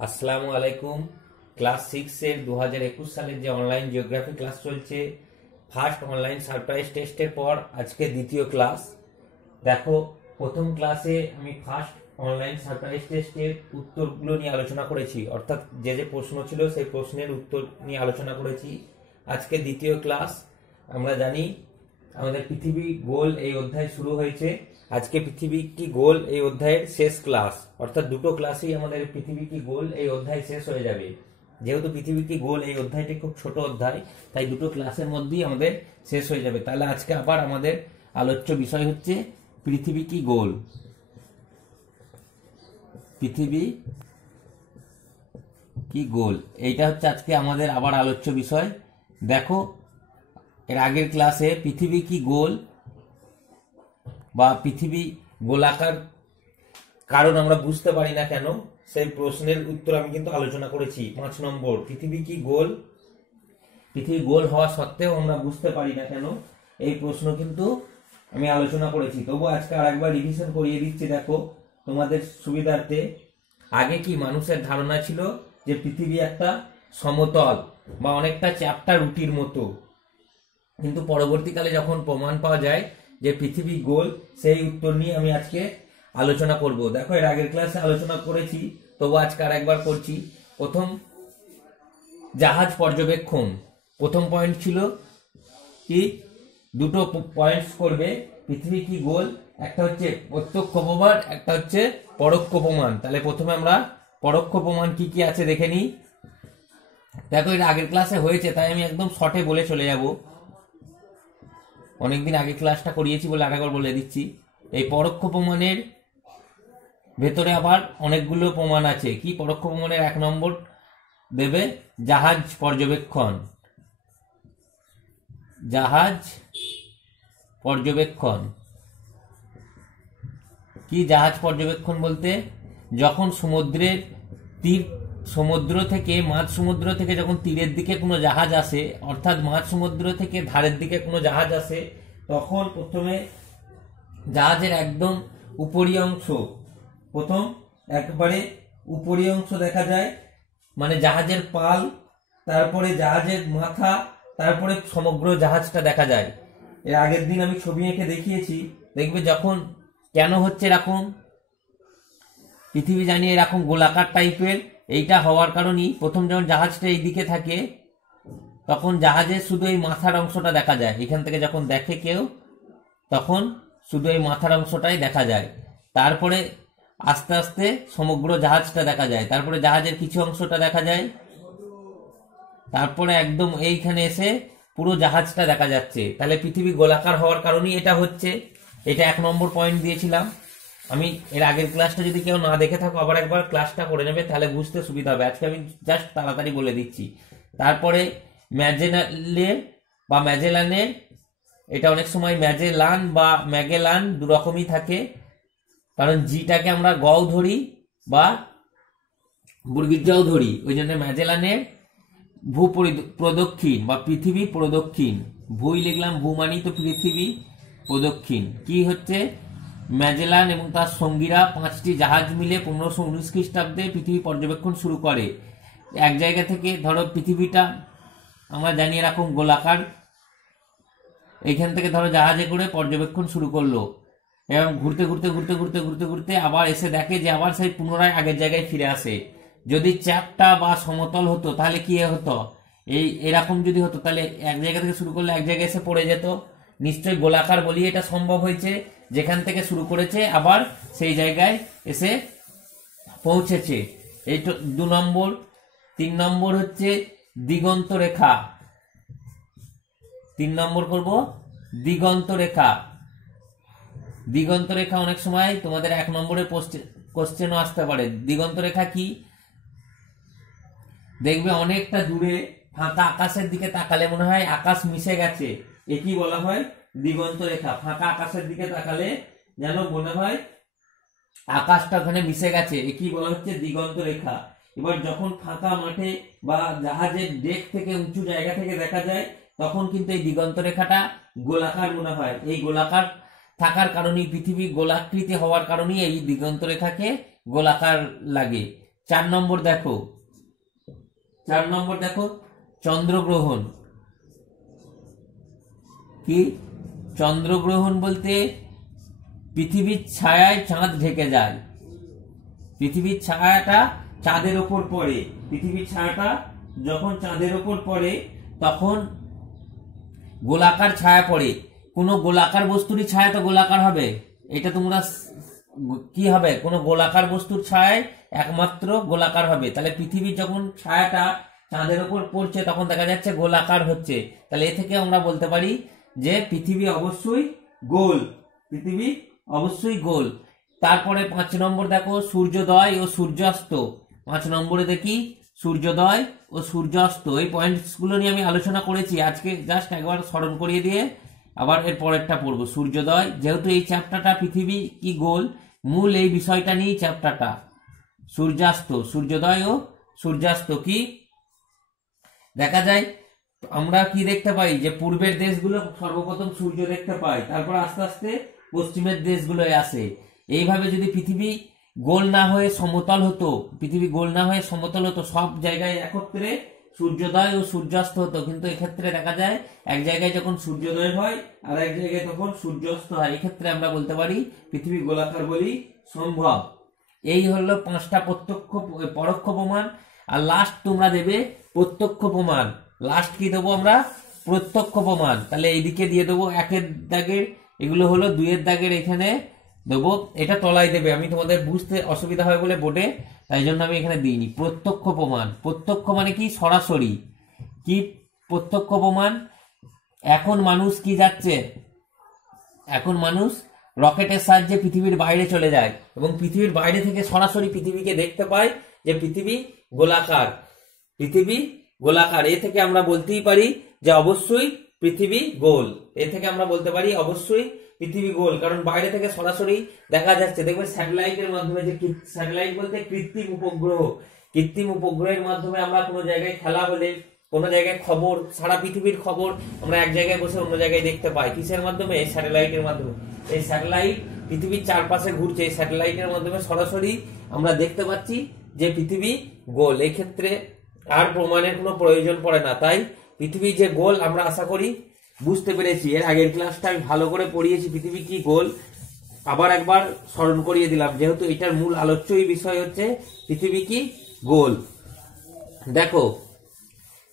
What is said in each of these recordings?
আসসালামু আলাইকুম। ক্লাস 6 এর 2021 সালের যে অনলাইন জিওগ্রাফি ক্লাস চলছে, ফার্স্ট অনলাইন সারপ্রাইজ টেস্টের পর আজকে দ্বিতীয় ক্লাস। দেখো, প্রথম ক্লাসে আমি ফার্স্ট অনলাইন সারপ্রাইজ টেস্টের উত্তরগুলো নিয়ে আলোচনা করেছি, অর্থাৎ যে যে প্রশ্ন ছিল সেই প্রশ্নের উত্তর নিয়ে আলোচনা করেছি। আজকে দ্বিতীয় ক্লাস। আমরা জানি আমাদের পৃথিবী গোল এই অধ্যায় শুরু হয়েছে। আজকে পৃথিবী কি গোল এই অধ্যায়ের শেষ ক্লাস, অর্থাৎ দুটো ক্লাসেই আমাদের পৃথিবী কি গোল এই অধ্যায় শেষ হয়ে যাবে। যেহেতু পৃথিবী কি গোল এই অধ্যায়টি খুব ছোট অধ্যায়, তাই দুটো ক্লাসের মধ্যেই আমাদের শেষ হয়ে যাবে। তাহলে আজকে আবার আমাদের আলোচ্য বিষয় হচ্ছে পৃথিবী কি গোল। পৃথিবী কি গোল, এইটা হচ্ছে আজকে আমাদের আবার আলোচ্য বিষয়। দেখো, এর আগের ক্লাসে পৃথিবী কি গোল বা পৃথিবী গোলাকার কারণ আমরা বুঝতে পারি না কেন, সেই প্রশ্নের উত্তর আমি কিন্তু আলোচনা করেছি। 5 নম্বর, পৃথিবী কি গোল, পৃথিবী গোল হওয়া সত্ত্বেও আমরা বুঝতে পারি না কেন, এই প্রশ্ন কিন্তু আমি আলোচনা করেছি। তবু আজকে আরেকবার রিভিশন করিয়ে দিচ্ছি। দেখো, তোমাদের সুবিধার্থে, আগে কি মানুষের ধারণা ছিল যে পৃথিবী একটা সমতল বা অনেকটা চ্যাপ্টা রুটির মতো, কিন্তু পরবর্তীকালে যখন প্রমাণ পাওয়া যায় যে পৃথিবী গোল, সেই উত্তর নিয়ে আমি আজকে আলোচনা করব। দেখো, এর আগের ক্লাসে আলোচনা করেছি, তবু আজকে আর একবার করছি। প্রথম, জাহাজ পর্যবেক্ষণ। প্রথম পয়েন্ট ছিল কি, দুটো পয়েন্টস করবে পৃথিবী কি গোল, একটা হচ্ছে প্রত্যক্ষ প্রমাণ, একটা হচ্ছে পরোক্ষ প্রমাণ। তাহলে প্রথমে আমরা পরোক্ষ প্রমাণ কি কি আছে দেখে নিই। দেখো, এর আগের ক্লাসে হয়েছে, তাই আমি একদম শর্টে বলে চলে যাব। অনেকদিন আগে ক্লাসটা করিয়েছি বলে আরেকবার বলে দিচ্ছি। এই পরোক্ষ প্রমাণের ভেতরে আবার অনেকগুলো প্রমাণ আছে। কি, পরোক্ষ প্রমাণের 1 নম্বর দেবে জাহাজ পর্যবেক্ষণ। জাহাজ পর্যবেক্ষণ কি, জাহাজ পর্যবেক্ষণ বলতে যখন সমুদ্রের তীর, সমুদ্র থেকে, মাঝ সমুদ্র থেকে যখন তীরের দিকে কোনো জাহাজ আসে, অর্থাৎ মাঝ সমুদ্র থেকে ধারের দিকে কোনো জাহাজ আসে, তখন প্রথমে জাহাজের একদম উপরি অংশ, প্রথম একবারে উপরি অংশ দেখা যায়, মানে জাহাজের পাল, তারপরে জাহাজের মাথা, তারপরে সমগ্র জাহাজটা দেখা যায়। এর আগের দিন আমি ছবি এঁকে দেখিয়েছি, দেখবে যখন কেন হচ্ছে এরকম। পৃথিবী জানি এরকম গোলাকার টাইপের, এইটা হওয়ার কারণেই প্রথম যখন জাহাজটা এই দিকে থাকে, তখন জাহাজের শুধু এই মাথার অংশটা দেখা যায়। এখান থেকে যখন দেখে কেউ, তখন শুধু এই মাথার অংশটাই দেখা যায়। তারপরে আস্তে আস্তে সমগ্র জাহাজটা দেখা যায়, তারপরে জাহাজের কিছু অংশটা দেখা যায়, তারপরে একদম এইখানে এসে পুরো জাহাজটা দেখা যাচ্ছে। তাহলে পৃথিবী গোলাকার হওয়ার কারণেই এটা হচ্ছে। এটা 1 নম্বর পয়েন্ট দিয়েছিলাম আমি। এর আগের ক্লাসটা যদি কেউ না দেখে থাকো, আবার একবার ক্লাসটা করে নেবে, তাহলে বুঝতে সুবিধা হবে। আজকে আমি জাস্ট তাড়াতাড়ি বলে দিচ্ছি। তারপরে ম্যাজেলানের বা ম্যাজেলানের, এটা অনেক সময় ম্যাজেলান বা ম্যাগেলান দুরকমই থাকে, কারণ জিটাকে আমরা গও ধরি বা বর্গীর জও ধরি, ওই জন্য ম্যাজেলানের ভূ প্রদক্ষিণ বা পৃথিবী প্রদক্ষিণ। ভূই লিখলাম, ভূ মানি তো পৃথিবী প্রদক্ষিণ। কি হচ্ছে, ম্যাজেলান এবং তার সঙ্গীরা 5টি জাহাজ মিলে 1519 খ্রিস্টাব্দে পৃথিবী পর্যবেক্ষণ শুরু করে। এক জায়গা থেকে, ধরো পৃথিবীটা আমরা জানি এরকম গোলাকার, এইখান থেকে ধরো জাহাজে করে পর্যবেক্ষণ শুরু করলো, এবং ঘুরতে ঘুরতে ঘুরতে ঘুরতে ঘুরতে ঘুরতে আবার এসে দেখে যে আবার সেই পুনরায় আগের জায়গায় ফিরে আসে। যদি চ্যাপ্টা বা সমতল হতো তাহলে কি হতো, এরকম যদি হতো তাহলে এক জায়গা থেকে শুরু করলে এক জায়গায় এসে পড়ে যেত। নিশ্চয়ই গোলাকার বলি এটা সম্ভব হয়েছে, যেখান থেকে শুরু করেছে আবার সেই জায়গায় এসে পৌঁছেছে। এই 2 নম্বর। 3 নম্বর হচ্ছে দিগন্ত রেখা। 3 নম্বর করব দিগন্ত রেখা। দিগন্ত রেখা অনেক সময় তোমাদের 1 নম্বরের কোশ্চেনও আসতে পারে। দিগন্ত রেখা কি, দেখবে অনেকটা দূরে ফাঁকা আকাশের দিকে তাকালে মনে হয় আকাশ মিশে গেছে, একই বলা হয় দিগন্ত রেখা। ফাঁকা আকাশের দিকে তাকালে যেন মনে হয় আকাশটা ওখানে মিশে গেছে, একই বলা হচ্ছে দিগন্ত রেখা। এবার যখন ফাঁকা মাঠে বা জাহাজের ডেক থেকে উঁচু জায়গা থেকে দেখা যায়, তখন কিন্তু এই দিগন্ত রেখাটা গোলাকার মনে হয়। এই গোলাকার থাকার কারণেই, পৃথিবী গোলাকৃতি হওয়ার কারণেই এই দিগন্ত রেখাকে গোলাকার লাগে। 4 নম্বর দেখো, 4 নম্বর দেখো চন্দ্রগ্রহণ। কি চন্দ্রগ্রহণ বলতে পৃথিবীর ছায়ায় চাঁদ ঢেকে যায়। পৃথিবীর ছায়াটা চাঁদের ওপর পড়ে, পৃথিবীর ছায়াটা যখন চাঁদের ওপর পড়ে তখন গোলাকার ছায়া পড়ে। কোনো গোলাকার বস্তুরই ছায়া তো গোলাকার হবে, এটা তোমরা কি হবে, কোনো গোলাকার বস্তুর ছায়ায় একমাত্র গোলাকার হবে। তাহলে পৃথিবীর যখন ছায়াটা চাঁদের উপর পড়ছে তখন দেখা যাচ্ছে গোলাকার হচ্ছে। তাহলে এ থেকে আমরা বলতে পারি যে পৃথিবী অবশ্যই গোল, পৃথিবী অবশ্যই গোল। তারপরে 5 নম্বর দেখো সূর্যোদয় ও সূর্যাস্ত। 5 নম্বরে দেখি সূর্যোদয় ও সূর্যাস্ত। এই পয়েন্টস গুলো নিয়ে আমি আলোচনা করেছি, আজকে জাস্ট একবার স্মরণ করিয়ে দিয়ে আবার এর পরেরটা পড়বো। সূর্যোদয়, যেহেতু এই চ্যাপ্টারটা পৃথিবী কি গোল, মূল এই বিষয়টা নিয়েই চ্যাপ্টারটা। সূর্যাস্ত, সূর্যোদয় ও সূর্যাস্ত কি দেখা যায়, আমরা কি দেখতে পাই যে পূর্বের দেশগুলো সর্বপ্রথম সূর্য দেখতে পাই, তারপর আস্তে আস্তে পশ্চিমের দেশগুলো আসে। এইভাবে যদি পৃথিবী গোল না হয়ে সমতল হতো, পৃথিবী গোল না হয়ে সমতল হতো, সব জায়গায় একত্রে সূর্যোদয় ও সূর্যাস্ত হতো। কিন্তু এক্ষেত্রে দেখা যায় এক জায়গায় যখন সূর্যোদয় হয় আর এক জায়গায় তখন সূর্যাস্ত হয়। এক্ষেত্রে আমরা বলতে পারি পৃথিবী গোলাকার বলি সম্ভব। এই হলো 5টা প্রত্যক্ষ পরোক্ষ প্রমাণ। আর লাস্ট তোমরা দেবে প্রত্যক্ষ প্রমাণ। লাস্ট কি দেবো আমরা, প্রত্যক্ষ প্রমাণ। তাহলে এইদিকে দিয়ে দেবো 1-এর দাগের, এগুলো হলো 2-এর দাগের, এখানে দেবো, এটা তলায় দেবে। আমি তোমাদের বুঝতে অসুবিধা হয় বলে বোর্ডে, তাই জন্য আমি এখানে দিইনি। প্রত্যক্ষ প্রমাণ, প্রত্যক্ষ মানে কি সরাসরি। কি প্রত্যক্ষ প্রমাণ, এখন মানুষ কি যাচ্ছে, এখন মানুষ রকেটের সাহায্যে পৃথিবীর বাইরে চলে যায় এবং পৃথিবীর বাইরে থেকে সরাসরি পৃথিবীকে দেখতে পায় যে পৃথিবী গোলাকার, পৃথিবী গোলাকার। এ থেকে আমরা বলতেই পারি যে অবশ্যই পৃথিবী গোল। এ থেকে আমরা বলতে পারি অবশ্যই পৃথিবী গোল, কারণ বাইরে থেকে সরাসরি দেখা যাচ্ছে। দেখবে স্যাটেলাইটের মাধ্যমে, যে স্যাটেলাইট বলতে কৃত্রিম উপগ্রহ, কৃত্রিম উপগ্রহের মাধ্যমে আমরা কোনো জায়গায় খেলা হলে, কোনো জায়গায় খবর, সারা পৃথিবীর খবর আমরা এক জায়গায় বসে অন্য জায়গায় দেখতে পাই। কিসের মাধ্যমে, স্যাটেলাইটের মাধ্যমে। এই স্যাটেলাইট পৃথিবীর চারপাশে ঘুরছে, এই স্যাটেলাইটের মাধ্যমে সরাসরি আমরা দেখতে পাচ্ছি যে পৃথিবী গোল। এই ক্ষেত্রে আর প্রমাণের কোনো প্রয়োজন পড়ে না। তাই পৃথিবী যে গোল আমরা আশা করি বুঝতে পেরেছি। এর আগের ক্লাসটা আমি ভালো করে পড়িয়েছি পৃথিবী কি গোল, আবার একবার স্মরণ করিয়ে দিলাম, যেহেতু এটার মূল আলোচ্যই বিষয় হচ্ছে পৃথিবী কি গোল। দেখো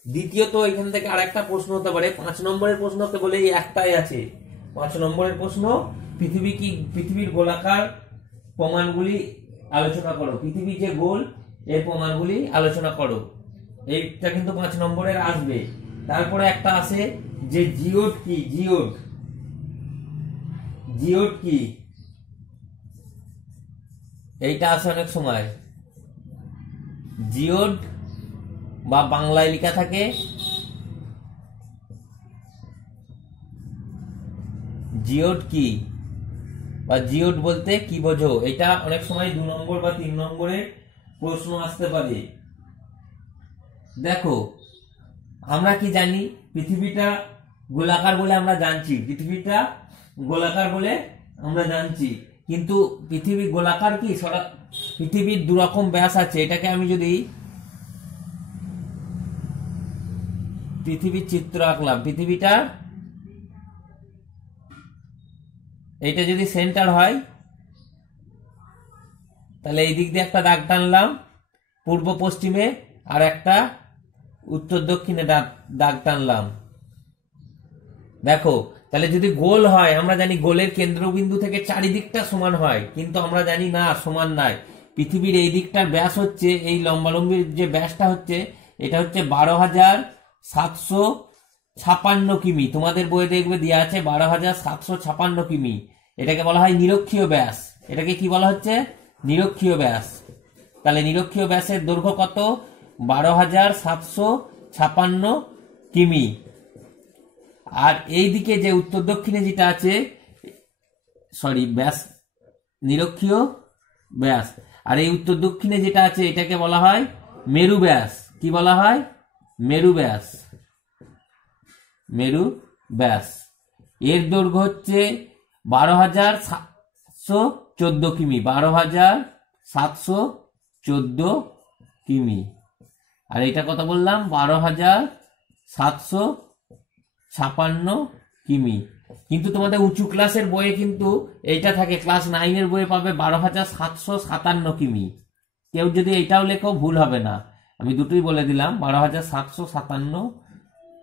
দ্বিতীয়ত এখান থেকে আরেকটা প্রশ্ন হতে পারে। 5 নম্বরের প্রশ্ন কেবল এই একটাই আছে। 5 নম্বরের প্রশ্ন পৃথিবী কি, পৃথিবীর গোলাকার প্রমাণগুলি আলোচনা করো। পৃথিবী যে গোল এর প্রমাণগুলি আলোচনা করো, এইটা কিন্তু 5 নম্বরের আসবে। তারপরে একটা আছে যে জিওড কি, জিওড, জিওড কি, এইটা আসে অনেক সময়। জিওড বা বাংলায় লেখা থাকে জিওড কি বা জিওড বলতে কি বোঝো, এটা অনেক সময় 2 নম্বর বা 3 নম্বরের প্রশ্ন আসতে পারে। দেখো আমরা কি জানি, পৃথিবীটা গোলাকার বলে আমরা জানছি, পৃথিবীটা গোলাকার বলে আমরা জানছি, কিন্তু পৃথিবী গোলাকার কি, পৃথিবীর 2 রকম ব্যাস আছে। এটাকে আমি যদি পৃথিবীর চিত্র আঁকলাম, পৃথিবীটা এইটা যদি সেন্টার হয় তাহলে এই দিক দিয়ে একটা দাগ টানলাম পূর্ব পশ্চিমে, আর একটা উত্তর দক্ষিণে দাগ টানলাম। দেখো তাহলে যদি গোল হয়, আমরা জানি গোলের কেন্দ্রবিন্দু থেকে চারিদিকটা সমান হয়, কিন্তু আমরা জানি না সমান নাই। পৃথিবীর এই দিকটার ব্যাস হচ্ছে, এই লম্বালম্বির যে ব্যাসটা হচ্ছে, এটা হচ্ছে 12,756 কিমি। তোমাদের বইয়ে দেখবে দেওয়া আছে 12,756 কিমি। এটাকে বলা হয় নিরক্ষীয় ব্যাস। এটাকে কি বলা হচ্ছে, নিরক্ষীয় ব্যাস। তাহলে নিরক্ষীয় ব্যাসের দৈর্ঘ্য কত, 12,756 কিমি। আর এই দিকে যে উত্তর দক্ষিণে যেটা আছে, সরি ব্যাস, নিরক্ষীয় ব্যাস, আর এই উত্তর দক্ষিণে যেটা আছে এটাকে বলা হয় মেরু ব্যাস। কি বলা হয়, মেরু ব্যাস, মেরু ব্যাস। এর দৈর্ঘ্য হচ্ছে 12,714 কিমি, 12,714 কিমি। আর এটা কত বললাম, 12,756 কিমি। কিন্তু তোমাদের উঁচু ক্লাসের বইয়ে কিন্তু এইটা থাকে, ক্লাস 9-এর বইয়ে পাবে 12,757 কিমি। কেউ যদি এইটাও লেখো ভুল হবে না, আমি দুটোই বলে দিলাম, 12,757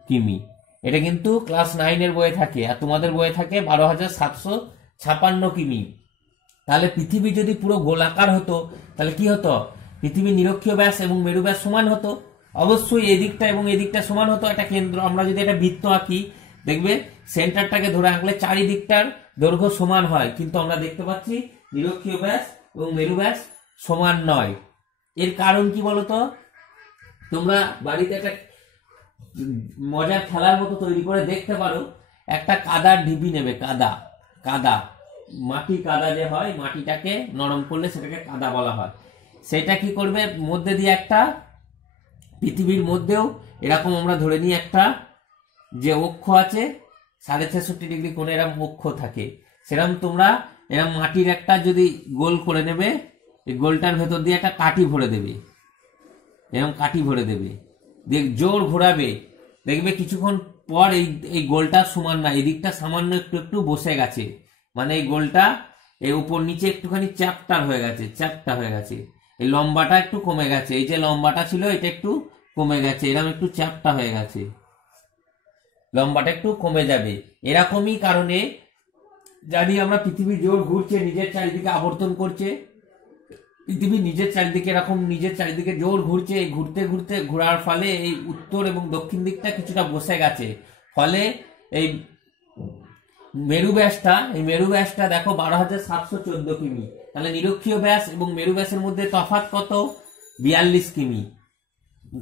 কিমি। এটা কিন্তু ক্লাস 9-এর বইয়ে থাকে, আর তোমাদের বইয়ে থাকে 12,756 কিমি। তাহলে পৃথিবী যদি পুরো গোলাকার হতো তাহলে কি হতো, পৃথিবীর নিরক্ষীয় ব্যাস এবং মেরু ব্যাস সমান হতো। অবশ্যই এদিকটা এবং এদিকটা সমান হতো। একটা কেন্দ্র, আমরা যদি একটা বৃত্ত আঁকি, দেখবে সেন্টারটাকে ধরে আঁকলে চারিদিকটার দৈর্ঘ্য সমান হয়, কিন্তু আমরা দেখতে পাচ্ছি নিরক্ষীয় ব্যাস এবং মেরু ব্যাস সমান নয়। এর কারণ কি বলতো, তোমরা বাড়িতে একটা মজার খেলার মতো তৈরি করে দেখতে পারো। একটা কাদার ঢিবি নেবে, কাদা মাটি, কাদা যে হয়, মাটিটাকে নরম করলে সেটাকে কাদা বলা হয়। সেটা কি করবে, মধ্যে দিয়ে একটা, পৃথিবীর মধ্যেও এরকম আমরা ধরে নিই একটা যে অক্ষ আছে 66.5 ডিগ্রি কোণে, এরকম অক্ষ থাকে। সেরকম তোমরা এরকম মাটির একটা যদি গোল করে নেবে, এই গোলটার ভেতর দিয়ে একটা কাঠি ভরে দেবে, এরকম কাঠি ভরে দেবে, জোর ঘোরাবে, দেখবে কিছুক্ষণ পর এই গোলটা সমান না, এই দিকটা সামান্য একটু একটু বসে গেছে, মানে এই গোলটা এই উপর নিচে একটুখানি চ্যাপ্টা হয়ে গেছে, এই লম্বাটা একটু কমে গেছে, এই যে লম্বাটা ছিল এটা একটু কমে গেছে, এরকম একটু চ্যাপ্টা হয়ে গেছে, লম্বাটা একটু কমে যাবে। এরকমই কারণে জানি আমরা পৃথিবী জোর ঘুরছে, নিজের চারিদিকে আবর্তন করছে, পৃথিবী নিজের চারিদিকে এরকম নিজের চারিদিকে জোর ঘুরছে, এই ঘুরতে ঘুরতে ঘোরার ফলে এই উত্তর এবং দক্ষিণ দিকটা কিছুটা বসে গেছে, ফলে এই মেরু ব্যাসটা দেখো 12,714 কিমি। তাহলে নিরক্ষীয় ব্যাস এবং মেরু ব্যাসের মধ্যে তফাৎ কত, 42 কিমি।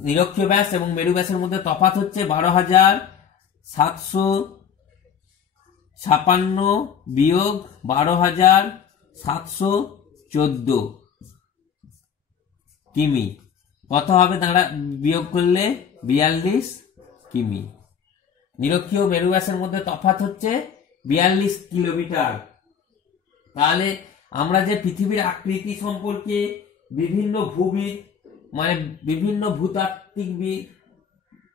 নিরক্ষীয় ব্যাস এবং মেরু ব্যাসের মধ্যে তফাৎ হচ্ছে 12,756 বিয়োগ 12,714 কিমি। কত হবে দাঁড়া, বিয়োগ করলে 42 কিমি। নিরক্ষীয় মেরু ব্যাসের মধ্যে তফাৎ হচ্ছে 42 কিলোমিটার। তাহলে আমরা যে পৃথিবীর আকৃতি সম্পর্কে বিভিন্ন ভূবিদ, মানে বিভিন্ন ভূতাত্ত্বিকবিদ,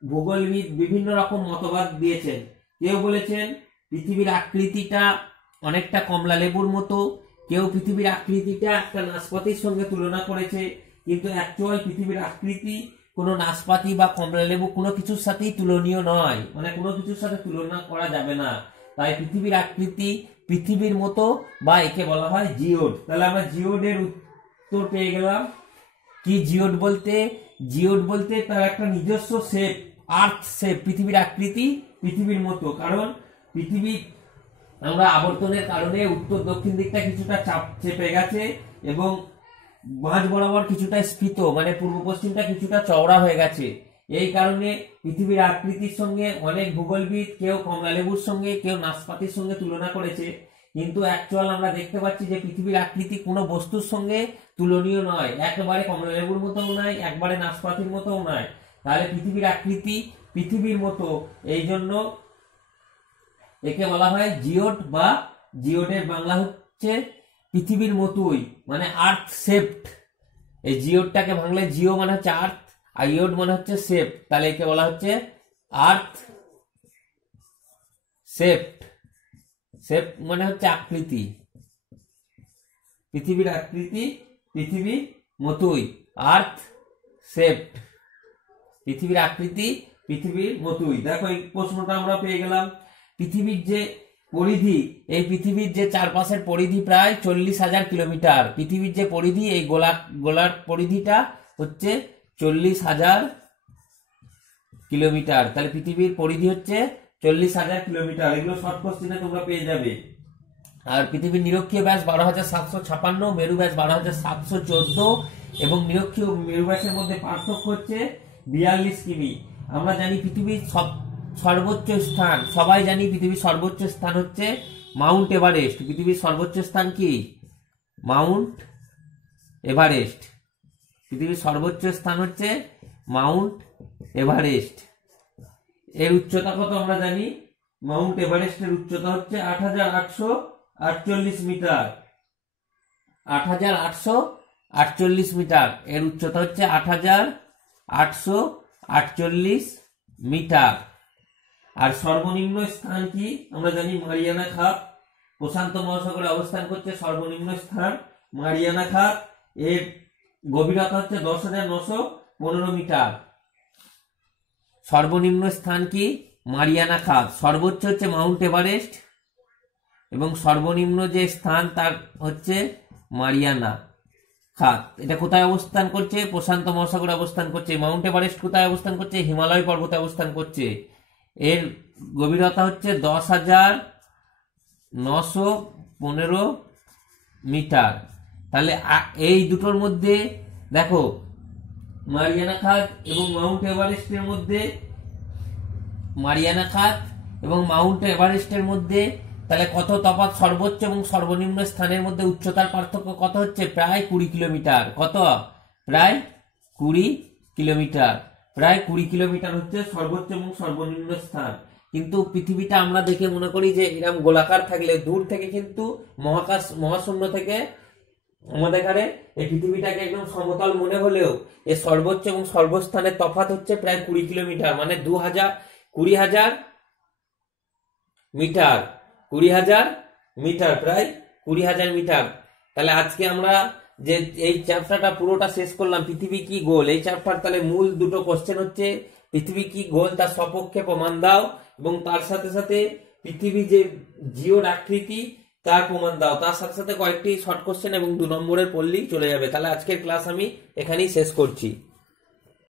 ভূগোলবিদ বিভিন্ন রকম মতবাদ দিয়েছেন। কেউ বলেছেন পৃথিবীর আকৃতিটা অনেকটা কমলা লেবুর মতো, কেউ পৃথিবীর আকৃতিটা একটা নাশপাতির সঙ্গে তুলনা করেছে, কিন্তু অ্যাকচুয়াল পৃথিবীর আকৃতি কোনো নাশপাতি বা কমলা লেবু কোনো কিছুর সাথেই তুলনীয় নয়, মানে কোনো কিছুর সাথে তুলনা করা যাবে না। তাই পৃথিবীর আকৃতি পৃথিবীর মতো, বা একে বলা হয় জিওড। তাহলে আমরা জিওডের উত্তর পেয়ে গেলাম। কি জিওড বলতে তার একটা নিজস্ব শেপ, আর্থ শেপ, পৃথিবীর আকৃতি পৃথিবীর মতো। কারণ পৃথিবী আমরা আবর্তনের কারণে উত্তর দক্ষিণ দিকটা কিছুটা চাপ চেপে গেছে এবং মাঝ বরাবর কিছুটা স্ফীত, মানে পূর্ব পশ্চিমটা কিছুটা চওড়া হয়ে গেছে। এই কারণে পৃথিবীর আকৃতির সঙ্গে অনেক ভূগোলবিদ কেউ কমলা লেবুর সঙ্গে, কেউ নাশপাতির সঙ্গে তুলনা করেছে, কিন্তু অ্যাকচুয়াল আমরা দেখতে পাচ্ছি যে পৃথিবীর আকৃতি কোনো বস্তুর সঙ্গে তুলনীয় নয়, একেবারে কমলা লেবুর মতোও নয়, একবারে নাশপাতির মতোও নয়। তাহলে পৃথিবীর আকৃতি পৃথিবীর মতো, এই জন্য একে বলা হয় জিওড, বা জিওডের বাংলা হচ্ছে পৃথিবীর মতোই, মানে আর্থ শেপড। এই জিওডটাকে ভাঙলে জিও মানে হচ্ছে আর্থ, আর ইওড মানে হচ্ছে শেপ, তাহলে একে বলা হচ্ছে আর্থ শেপড। শেপ মানে হচ্ছে আকৃতি, পৃথিবীর আকৃতি পৃথিবীর মতোই, আর্থ শেপড, পৃথিবীর আকৃতি পৃথিবীর মতোই। দেখো এই প্রশ্নটা আমরা পেয়ে গেলাম। পৃথিবীর যে পরিধি, এই পৃথিবীর যে চারপাশের পরিধি প্রায় 40,000 কিলোমিটার। পৃথিবীর যে পরিধি, এই গোলার পরিধিটা হচ্ছে 40,000 কিলোমিটার। তাহলে পৃথিবীর পরিধি হচ্ছে 40,000 কিলোমিটার। এগুলো শর্ট কোশ্চেনে তোমরা পেয়ে যাবে। আর পৃথিবীর নিরক্ষীয় ব্যাস 12,756, মেরু ব্যাস 12,714 এবং নিরক্ষীয় মেরু ব্যাসের মধ্যে পার্থক্য হচ্ছে 42 কিমি। আমরা জানি পৃথিবীর সর্বোচ্চ স্থান, সবাই জানি পৃথিবীর সর্বোচ্চ স্থান হচ্ছে মাউন্ট এভারেস্ট। পৃথিবীর সর্বোচ্চ স্থান কি? Mount Everest. পৃথিবীর সর্বোচ্চ স্থান হচ্ছে মাউন্ট এভারেস্ট। এর উচ্চতা কত আমরা জানি? মাউন্ট এভারেস্টের উচ্চতা হচ্ছে 8,848 মিটার। 48 মিটার, এর উচ্চতা হচ্ছে 8848 মিটার। আর সর্বনিম্ন স্থান কি আমরা জানি মারিয়ানা খাত, প্রশান্ত মহাসাগরে অবস্থান করছে সর্বনিম্ন স্থান মারিয়ানা খাত, এর গভীরতা হচ্ছে 10,915 মিটার। সর্বনিম্ন স্থান কি মারিয়ানা খাত, সর্বোচ্চ হচ্ছে মাউন্ট এভারেস্ট এবং সর্বনিম্ন যে স্থান তার হচ্ছে মারিয়ানা খাত। এটা কোথায় অবস্থান করছে? প্রশান্ত মহাসাগরে অবস্থান করছে। মাউন্ট এভারেস্ট কোথায় অবস্থান করছে? হিমালয় পর্বতে অবস্থান করছে। এর গভীরতা হচ্ছে 10,915 মিটার। তাহলে এই দুটোর মধ্যে দেখো মারিয়ানা খাত এবং মাউন্ট এভারেস্টের মধ্যে, মারিয়ানা খাত এবং মাউন্ট এভারেস্টের মধ্যে তাহলে কত তফাৎ? সর্বোচ্চ এবং সর্বনিম্ন স্থানের মধ্যে উচ্চতার পার্থক্য কত হচ্ছে? প্রায় 20 কিলোমিটার। কত? প্রায় 20 কিলোমিটার। প্রায় 20 কিলোমিটার হচ্ছে সর্বোচ্চ এবং সর্বনিম্ন স্থান। কিন্তু পৃথিবীটা আমরা দেখে মনে করি যে এরকম গোলাকার থাকলে, দূর থেকে কিন্তু মহাকাশ মহাশূন্য থেকে আমাদের এখানে এই পৃথিবীটাকে একদম সমতল মনে হলেও এর সর্বোচ্চ এবং সর্বস্থানের তফাৎ হচ্ছে প্রায় 20 কিলোমিটার, মানে 20,000 মিটার, 20,000 মিটার, প্রায় 20,000 মিটার। তাহলে আজকে আমরা যে এই চ্যাপ্টারটা পুরোটা শেষ করলাম, পৃথিবী কি গোল, এই চ্যাপ্টার তাহলে মূল দুটো কোশ্চেন হচ্ছে পৃথিবী কি গোল তার সপক্ষে প্রমাণ দাও, এবং তার সাথে সাথে পৃথিবী যে জিওড আকৃতি তার প্রমাণ দাও। তার সাথে সাথে কয়েকটি শর্ট কোশ্চেন এবং 2 নম্বরের পড়লেই চলে যাবে। তাহলে আজকের ক্লাস আমি এখানেই শেষ করছি।